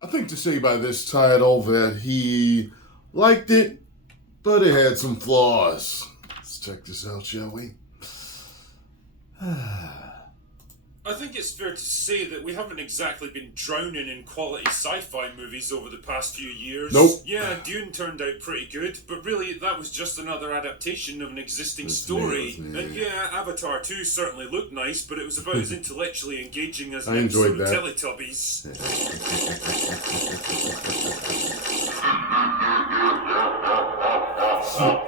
I think to say by this title that he liked it, but it had some flaws. Let's check this out, shall we? I think it's fair to say that we haven't exactly been drowning in quality sci-fi movies over the past few years. Nope. Yeah, Dune turned out pretty good, but really that was just another adaptation of an existing story. And yeah, Avatar 2 certainly looked nice, but it was about as intellectually engaging as an episode of Teletubbies.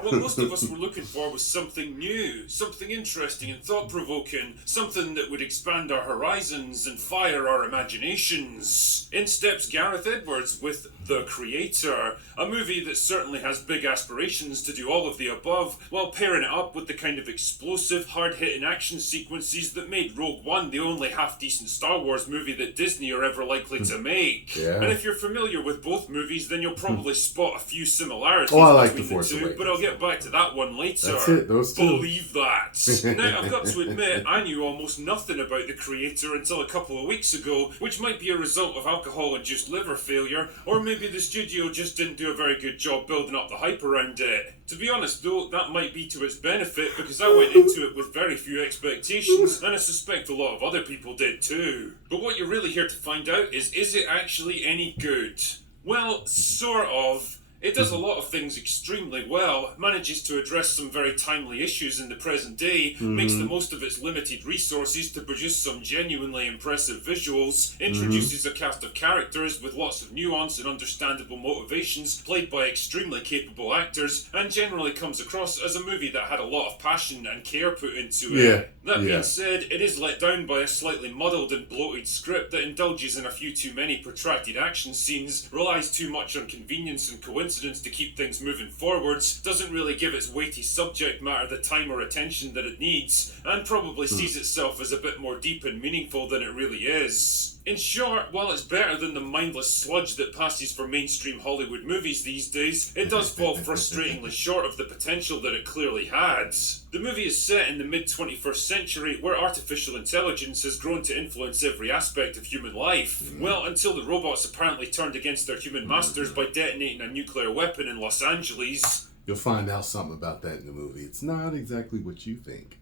What most of us were looking for was something new, something interesting and thought-provoking, something that would expand our horizons and fire our imaginations. In steps Gareth Edwards with The Creator, a movie that certainly has big aspirations to do all of the above, while pairing it up with the kind of explosive, hard-hitting action sequences that made Rogue One the only half-decent Star Wars movie that Disney are ever likely to make. Yeah. And if you're familiar with both movies, then you'll probably spot a few similarities like between The Force two, Awakens. but I'll get back to that one later. That's it, those two. Believe that. Now, I've got to admit, I knew almost nothing about The Creator until a couple of weeks ago, which might be a result of alcohol-induced liver failure, or maybe the studio just didn't do a very good job building up the hype around it. To be honest though, that might be to its benefit because I went into it with very few expectations, and I suspect a lot of other people did too. But what you're really here to find out is it actually any good? Well, sort of. It does a lot of things extremely well, manages to address some very timely issues in the present day, makes the most of its limited resources to produce some genuinely impressive visuals, introduces a cast of characters with lots of nuance and understandable motivations played by extremely capable actors, and generally comes across as a movie that had a lot of passion and care put into it. That being said, it is let down by a slightly muddled and bloated script that indulges in a few too many protracted action scenes, relies too much on convenience and coincidence to keep things moving forwards, doesn't really give its weighty subject matter the time or attention that it needs, and probably sees itself as a bit more deep and meaningful than it really is. In short, while it's better than the mindless sludge that passes for mainstream Hollywood movies these days, it does fall frustratingly short of the potential that it clearly had. The movie is set in the mid-21st century, where artificial intelligence has grown to influence every aspect of human life. Well, until the robots apparently turned against their human masters by detonating a nuclear weapon in Los Angeles. You'll find out something about that in the movie. It's not exactly what you think.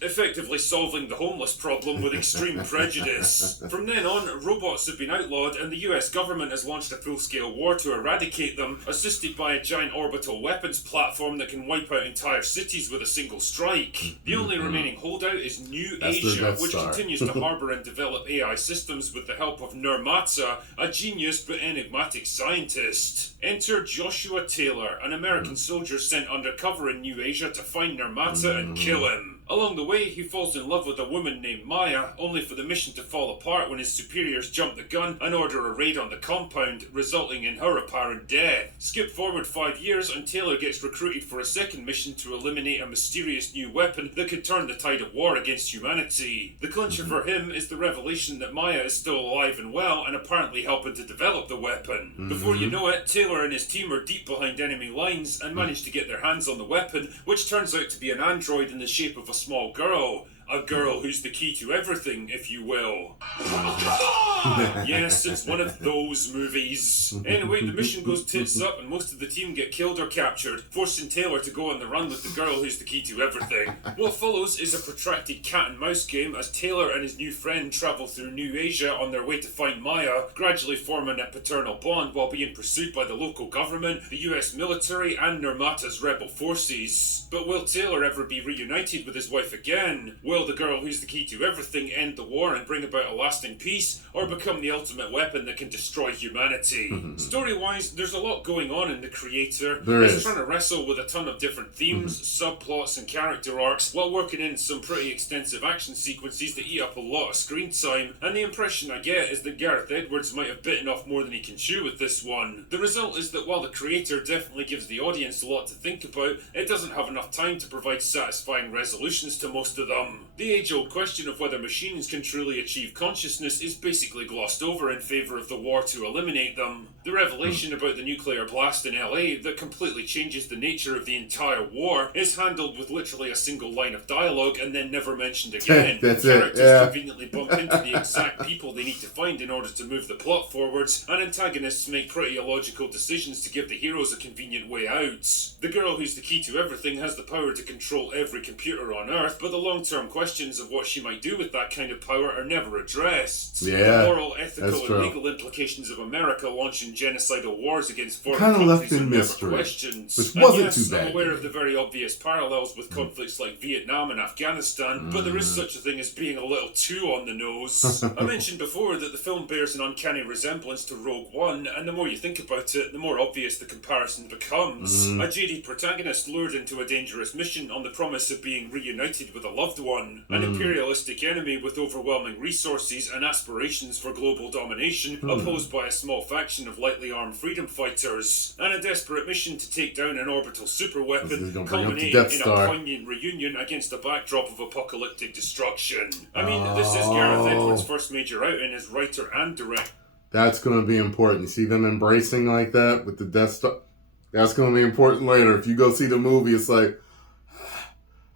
Effectively solving the homeless problem with extreme prejudice. From then on, robots have been outlawed and the US government has launched a full-scale war to eradicate them, assisted by a giant orbital weapons platform that can wipe out entire cities with a single strike. The only remaining holdout is New Asia, which continues to harbour and develop AI systems with the help of Nirmata, a genius but enigmatic scientist. Enter Joshua Taylor, an American soldier sent undercover in New Asia to find Nirmata and kill him. Along the way, he falls in love with a woman named Maya, only for the mission to fall apart when his superiors jump the gun and order a raid on the compound, resulting in her apparent death. Skip forward 5 years and Taylor gets recruited for a second mission to eliminate a mysterious new weapon that could turn the tide of war against humanity. The clincher for him is the revelation that Maya is still alive and well and apparently helping to develop the weapon. Before you know it, Taylor and his team are deep behind enemy lines and manage to get their hands on the weapon, which turns out to be an android in the shape of a small girl. A girl who's the key to everything, if you will. Yes, it's one of those movies. Anyway, the mission goes tits up and most of the team get killed or captured, forcing Taylor to go on the run with the girl who's the key to everything. What follows is a protracted cat and mouse game as Taylor and his new friend travel through New Asia on their way to find Maya, gradually forming a paternal bond while being pursued by the local government, the US military, and Nirmata's rebel forces. But will Taylor ever be reunited with his wife again? Will the girl who's the key to everything end the war and bring about a lasting peace, or become the ultimate weapon that can destroy humanity? Story-wise, there's a lot going on in The Creator. It's trying to wrestle with a ton of different themes, subplots and character arcs, while working in some pretty extensive action sequences that eat up a lot of screen time, and the impression I get is that Gareth Edwards might have bitten off more than he can chew with this one. The result is that while The Creator definitely gives the audience a lot to think about, it doesn't have enough time to provide satisfying resolutions to most of them. The age-old question of whether machines can truly achieve consciousness is basically glossed over in favour of the war to eliminate them. The revelation about the nuclear blast in LA that completely changes the nature of the entire war is handled with literally a single line of dialogue and then never mentioned again. That's Characters it, yeah. conveniently bump into the exact people they need to find in order to move the plot forwards, and antagonists make pretty illogical decisions to give the heroes a convenient way out. The girl who's the key to everything has the power to control every computer on Earth, but the long-term questions of what she might do with that kind of power are never addressed. Yeah, the moral, ethical, that's and true. legal implications of America launching genocidal wars against foreign Kinda left countries in are never mystery, questioned. which And wasn't yes, too bad. I'm aware of the very obvious parallels with conflicts like Vietnam and Afghanistan, but there is such a thing as being a little too on the nose. I mentioned before that the film bears an uncanny resemblance to Rogue One, and the more you think about it, the more obvious the comparison becomes. A jaded protagonist lured into a dangerous mission on the promise of being reunited with a loved one, an imperialistic enemy with overwhelming resources and aspirations for global domination, opposed by a small faction of lightly armed freedom fighters, and a desperate mission to take down an orbital superweapon, culminating in a poignant reunion against a backdrop of apocalyptic destruction. I mean, this is Gareth Edwards' first major outing as writer and director. That's going to be important. See them embracing like that with the Death Star? That's going to be important later. If you go see the movie, it's like,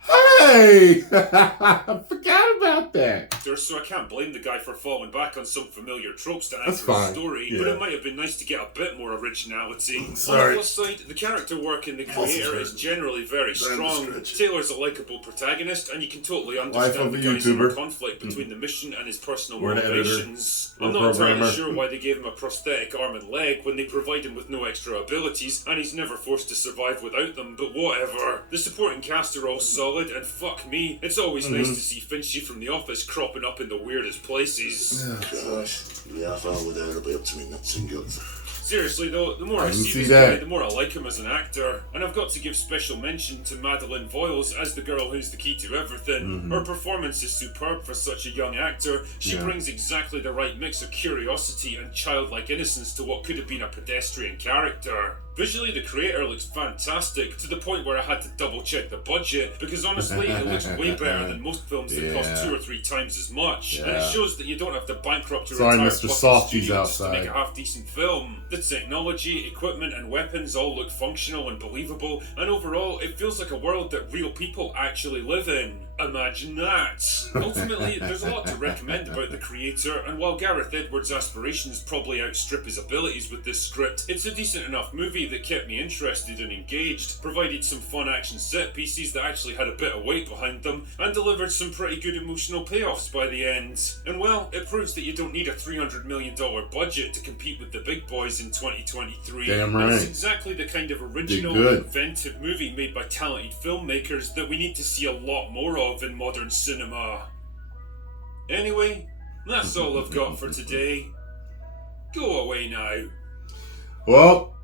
hey, I forgot about that. So I can't blame the guy for falling back on some familiar tropes to That's anchor his fine. story, Yeah. but it might have been nice to get a bit more originality. Sorry. On the plus side, the character work in The Creator is generally very strong. Taylor's a likeable protagonist, and you can totally understand the guy's inner conflict between the mission and his personal motivations. I'm not entirely sure why they gave him a prosthetic arm and leg when they provide him with no extra abilities, and he's never forced to survive without them, but whatever. The supporting cast are all solid, and fuck me, it's always nice to see Finchy from The Office cropping up in the weirdest places. Gosh, yeah, I found with that, it'll be up to me nuts and guts. Seriously though, the more I see this guy, the more I like him as an actor. And I've got to give special mention to Madeleine Voiles as the girl who's the key to everything. Her performance is superb for such a young actor. She brings exactly the right mix of curiosity and childlike innocence to what could have been a pedestrian character. Visually, The Creator looks fantastic, to the point where I had to double check the budget, because honestly, it looks way better than most films that cost 2 or 3 times as much, and it shows that you don't have to bankrupt your entire Mr. fucking Softy's studio just to outside. make a half-decent film. The technology, equipment, and weapons all look functional and believable, and overall, it feels like a world that real people actually live in. Imagine that. Ultimately, there's a lot to recommend about The Creator, and while Gareth Edwards' aspirations probably outstrip his abilities with this script, it's a decent enough movie that kept me interested and engaged, provided some fun action set pieces that actually had a bit of weight behind them, and delivered some pretty good emotional payoffs by the end. And well, it proves that you don't need a $300 million budget to compete with the big boys in 2023. Damn And it's right. exactly the kind of original, good. inventive movie made by talented filmmakers that we need to see a lot more of in modern cinema. Anyway, that's all I've got for today. Go away now. Well,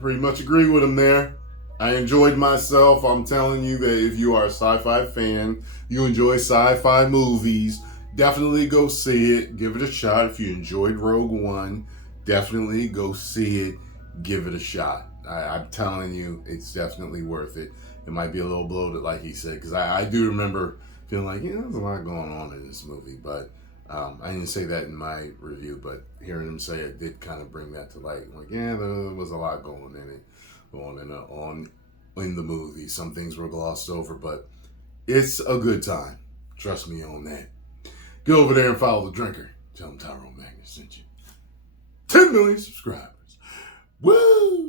pretty much agree with him there. I enjoyed myself. I'm telling you that if you are a sci-fi fan, you enjoy sci-fi movies, definitely go see it. Give it a shot. If you enjoyed Rogue One, definitely go see it. Give it a shot. I'm telling you, it's definitely worth it. It might be a little bloated, like he said, because I do remember feeling like, there's a lot going on in this movie, but I didn't say that in my review, but hearing him say it did kind of bring that to light. Like, there was a lot going in the movie. Some things were glossed over, but it's a good time. Trust me on that. Go over there and follow the drinker. Tell him Tyrone Magnus sent you. 10 million subscribers. Woo!